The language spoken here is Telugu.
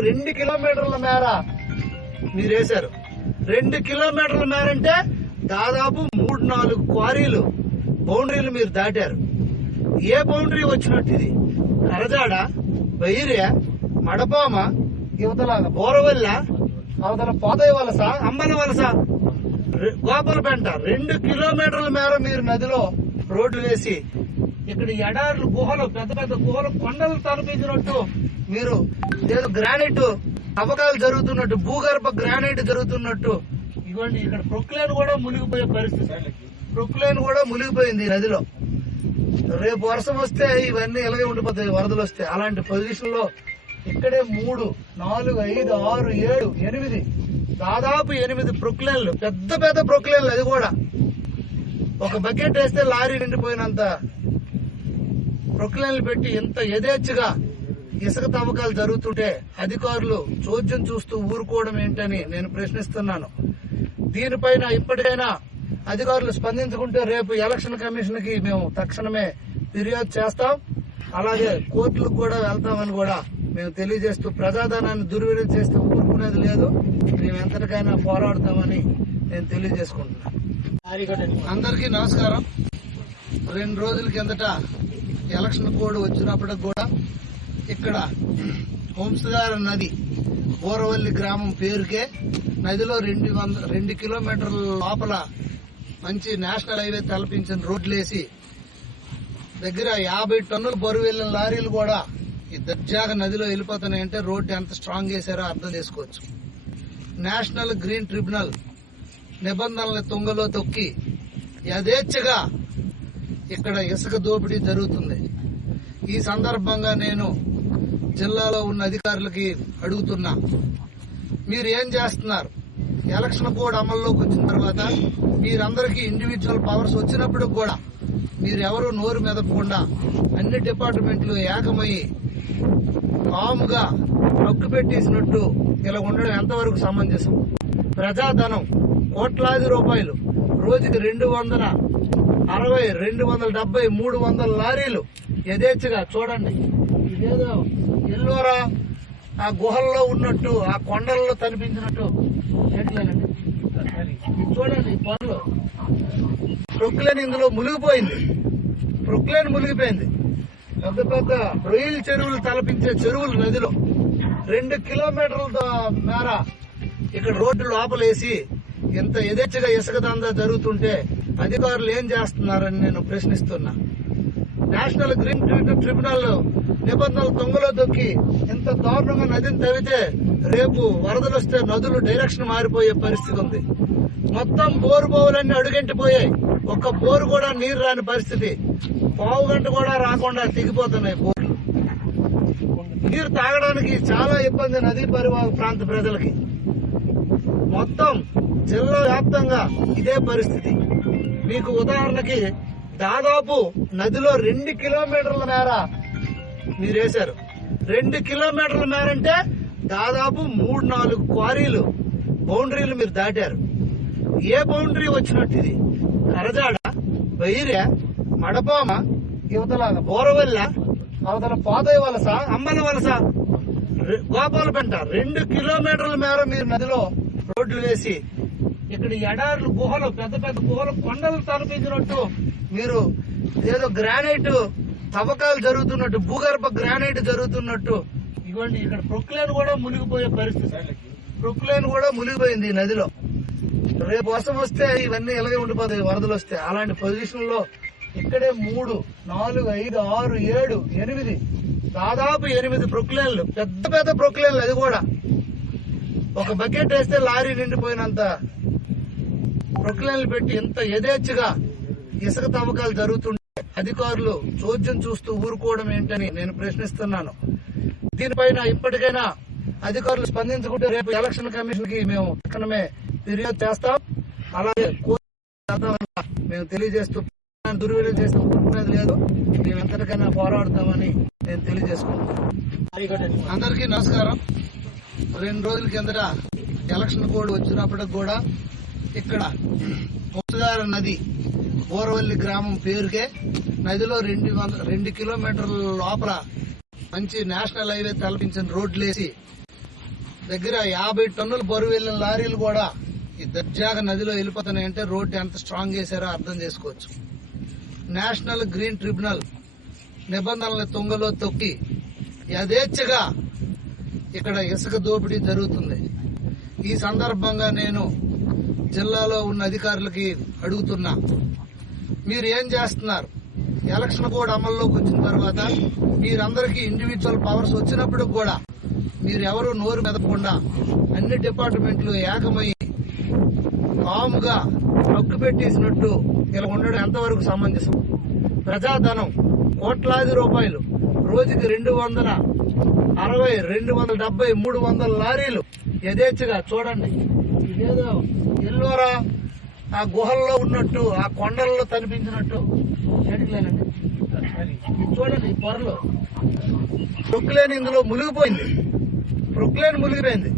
రెండు కిలోమీటర్ల మేర మీరు వేశారు రెండు కిలోమీటర్ల మేర అంటే దాదాపు మూడు నాలుగు క్వారీలు బౌండరీలు మీరు దాటారు. ఏ బౌండరీ వచ్చినట్టు ఇది? కరజాడ బైర్య మడపామ యువతల బోరవల్ల అవతల పోతయ్య వలస అంబల వలస రె- రెండు కిలోమీటర్ల మేర మీరు నదిలో రోడ్లు వేసి ఇక్కడ ఎడార్లు గుహలు పెద్ద పెద్ద గుహలు కొండలు తలపించినట్టు మీరు ఏదో గ్రానైట్ తవ్వకాలు జరుగుతున్నట్టు భూగర్భ గ్రానైట్ జరుగుతున్నట్టు. ఇవ్వండి ఇక్కడ ప్రొక్లేన్ కూడా మునిగిపోయే పరిస్థితి ప్రొక్లేన్ కూడా మునిగిపోయింది ఈ నదిలో. రేపు వర్షం వస్తే ఇవన్నీ ఇలాగే ఉండిపోతాయి వరదలు వస్తే. అలాంటి పొజిషన్లో ఇక్కడే మూడు నాలుగు ఐదు ఆరు ఏడు ఎనిమిది దాదాపు ఎనిమిది ప్రొక్లేన్లు. పెద్ద పెద్ద ప్రొక్లేన్లు అది కూడా. ఒక బకెట్ వేస్తే లారీ నిండిపోయినంత ప్రొక్లేన్లు పెట్టి ఇంత యథేచ్ఛగా ఇసుక తవ్వకాలు జరుగుతుంటే అధికారులు చోద్యం చూస్తూ ఊరుకోవడం ఏంటని నేను ప్రశ్నిస్తున్నాను. దీనిపైన ఇప్పటికైనా అధికారులు స్పందించుకుంటే రేపు ఎలక్షన్ కమిషన్కి మేము తక్షణమే ఫిర్యాదు చేస్తాం. అలాగే కోర్టులకు కూడా వెళ్తామని కూడా మేము తెలియజేస్తూ ప్రజాధనాన్ని దుర్వినియోగం చేస్తే ఊరుకునేది లేదు. మేము ఎంతటికైనా పోరాడతామని నేను తెలియజేసుకుంటున్నాను. అందరికీ నమస్కారం. రెండు రోజుల కిందట ఎలక్షన్ కోడ్ వచ్చినప్పటికి కూడా ఇక్కడ హోంసగార నది బోరవల్లి గ్రామం పేరుకే నదిలో రెండు వంద రెండు కిలోమీటర్ల లోపల మంచి నేషనల్ హైవే తలపించిన రోడ్లేసి దగ్గర యాభై టన్నుల బరువు వెళ్ళిన లారీలు కూడా ఈ దర్జాగా నదిలో వెళ్ళిపోతున్నాయంటే రోడ్డు ఎంత స్ట్రాంగ్ చేశారో అర్థం చేసుకోవచ్చు. నేషనల్ గ్రీన్ ట్రిబ్యునల్ నిబంధనల తుంగలో తొక్కి యథేచ్ఛగా ఇక్కడ ఇసుక దోపిడీ జరుగుతుంది. ఈ సందర్భంగా నేను జిల్లాలో ఉన్న అధికారులకి అడుగుతున్నా. మీరు ఏం చేస్తున్నారు? ఎలక్షన్ కోడ్ అమల్లోకి వచ్చిన తర్వాత మీరందరికీ ఇండివిజువల్ పవర్స్ వచ్చినప్పుడు కూడా మీరు ఎవరు నోరు మెదపకుండా అన్ని డిపార్ట్మెంట్లు ఏకమై కాముగా నొక్కు పెట్టేసినట్టు ఇలా ఉండడం ఎంతవరకు సమంజసం? ప్రజాధనం కోట్లాది రూపాయలు. రోజుకి రెండు వందల అరవై రెండు వందల డెబ్బై మూడు వందల లారీలు యథేచ్ఛగా చూడండి. ఇదేదో ఎల్లోరా ఆ గుహల్లో ఉన్నట్టు ఆ కొండల్లో కనిపించినట్టు చూడండి పనులు. ప్రొక్లేన్ ఇందులో మునిగిపోయింది. ప్రొక్లేన్ మునిగిపోయింది. పెద్ద పెద్ద రొయ్యల చెరువులు తలపించే చెరువులు నదిలో. రెండు కిలోమీటర్ల మేర ఇక్కడ రోడ్డు లోపలేసి ఇంత యథేచ్ఛగా ఇసుక దందా జరుగుతుంటే అధికారులు ఏం చేస్తున్నారని నేను ప్రశ్నిస్తున్నా. నేషనల్ గ్రీన్ ట్రిబ్యునల్ ట్రిబ్యునల్ నిబంధనలు తొంగలో దొక్కి ఇంత దారుణంగా నదిని తవ్వితే రేపు వరదలు వస్తే నదులు డైరెక్షన్ మారిపోయే పరిస్థితి ఉంది. మొత్తం బోరు బోవులన్నీ అడుగంటిపోయాయి. ఒక్క బోరు కూడా నీరు రాని పరిస్థితి. పావు గంట కూడా రాకుండా తెగిపోతున్నాయి బోర్లు. నీరు తాగడానికి చాలా ఇబ్బంది నదీ పరివాహ ప్రాంత ప్రజలకి. మొత్తం జిల్లా వ్యాప్తంగా ఇదే పరిస్థితి. మీకు ఉదాహరణకి దాదాపు నదిలో రెండు కిలోమీటర్ల మేర మీరు వేశారు రెండు కిలోమీటర్ల మేర అంటే దాదాపు మూడు నాలుగు క్వారీలు బౌండరీలు మీరు దాటారు. ఏ బౌండరీ వచ్చినట్టు ఇది కరజాడ వైరే మడపామ యువతల బోరవల్ల అవతల పోతయ్య వలస అంబల వలస గోపాలపెంట. రెండు కిలోమీటర్ల మేర మీరు నదిలో రోడ్లు వేసి ఇక్కడ ఎడారులు గుహలు పెద్ద పెద్ద గుహలు కొండలు తలపించినట్టు మీరు ఏదో గ్రానైట్ తవ్వకాలు జరుగుతున్నట్టు భూగర్భ గ్రానైట్ జరుగుతున్నట్టు ఇవ్వండి ఇక్కడ ప్రొక్లైన్ కూడా మునిగిపోయే పరిస్థితి. ప్రొక్లేన్ కూడా మునిగిపోయింది ఈ నదిలో. రేపు వర్షం వస్తే ఇవన్నీ ఇలాగే ఉండిపోతాయి వరదలు వస్తే. అలాంటి పొజిషన్లో ఇక్కడే మూడు నాలుగు ఐదు ఆరు ఏడు ఎనిమిది దాదాపు ఎనిమిది ప్రొక్లేన్లు. పెద్ద పెద్ద ప్రొక్లైన్లు అది కూడా. ఒక బకెట్ వేస్తే లారీ నిండిపోయినంత ప్రొక్లైన్లు పెట్టి ఇంత యథేచ్ఛగా ఇసుక తవ్వకాలు జరుగుతుంటే అధికారులు చోద్యం చూస్తూ ఊరుకోవడం ఏంటని నేను ప్రశ్నిస్తున్నాను. దీనిపైన ఇప్పటికైనా అధికారులు స్పందించుకుంటే రేపు ఎలక్షన్ కమిషన్కి మేము పక్కనమే ఫిర్యాదు చేస్తాం. అలాగే మేము తెలియజేస్తూ దుర్వినియోగం చేస్తాం ఊరుకునేది లేదు. మేము ఎంతటికైనా పోరాడతామని నేను తెలియజేసుకుంటున్నాను. అందరికీ నమస్కారం. రెండు రోజుల కిందట ఎలక్షన్ కోడ్ వచ్చినప్పటికి కూడా ఇక్కడ హోంసగార నది బోరవల్లి గ్రామం పేరుకే నదిలో రెండు వంద రెండు కిలోమీటర్ల లోపల మంచి నేషనల్ హైవే తలపించిన రోడ్లేసి దగ్గర యాభై టన్నుల బరువు వెళ్ళిన లారీలు కూడా ఈ దర్జాగా నదిలో వెళ్ళిపోతున్నాయంటే రోడ్డు ఎంత స్ట్రాంగ్ చేశారో అర్థం చేసుకోవచ్చు. నేషనల్ గ్రీన్ ట్రిబ్యునల్ నిబంధనల తుంగలో తొక్కి యథేచ్ఛగా ఇక్కడ ఇసుక దోపిడీ జరుగుతుంది. ఈ సందర్భంగా నేను జిల్లాలో ఉన్న అధికారులకి అడుగుతున్నా. మీరు ఏం చేస్తున్నారు? ఎలక్షన్ కోడ్ అమల్లోకి వచ్చిన తర్వాత మీరందరికీ ఇండివిజువల్ పవర్స్ వచ్చినప్పుడు కూడా మీరు ఎవరు నోరు మెదపకుండా అన్ని డిపార్ట్మెంట్లు ఏకమై కాముగా హక్కు పెట్టేసినట్టు ఇలా ఉండడం ఎంతవరకు సమంజసం? ప్రజాధనం కోట్లాది రూపాయలు రోజుకి రెండు వందల అరవై రెండు వందల డెబ్బై మూడు వందల లారీలు యథేచ్ఛగా చూడండి. ఇదేదో ఎల్లోరా ఆ గుహల్లో ఉన్నట్టు ఆ కొండల్లో కనిపించినట్టు ఎడికలేనండి ఇది చూడండి పొరలో. ప్రొక్లేన్ ఇందులో మునిగిపోయింది. ప్రొక్లేన్ మునిగిపోయింది.